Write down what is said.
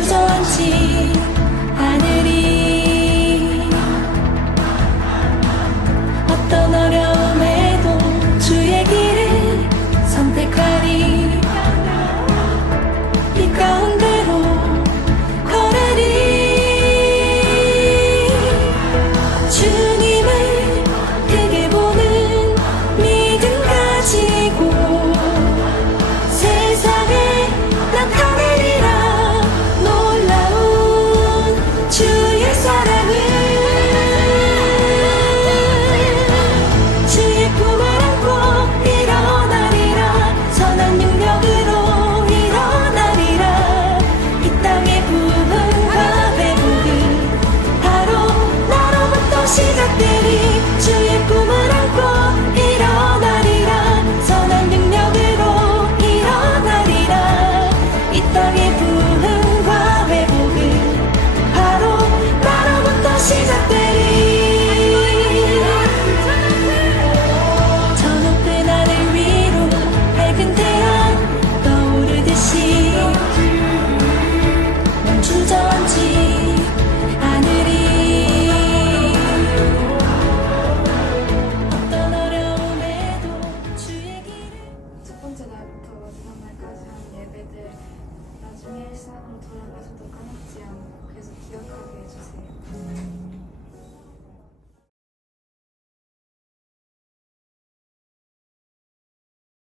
是昨天。 세상을 돌아봐서도 까맣지 않고